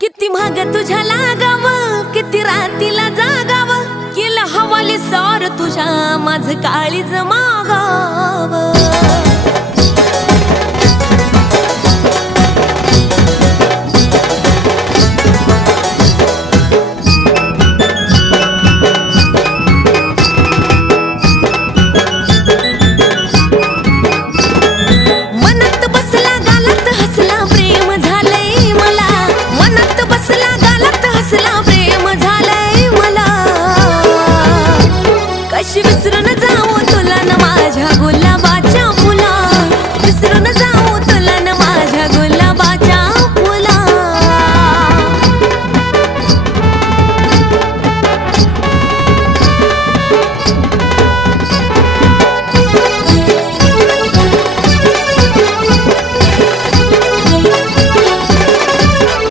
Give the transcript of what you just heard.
किती महाग तुझ्या लागाव, किती रातीला जागाव, केलं हवाली सार तुझ्या माझ काळीज मागाव. मनात बसला गालात हसला प्रेम झालंय मला, मनात बसला गालात हसला प्रेम झालंय मला. कशी विसरून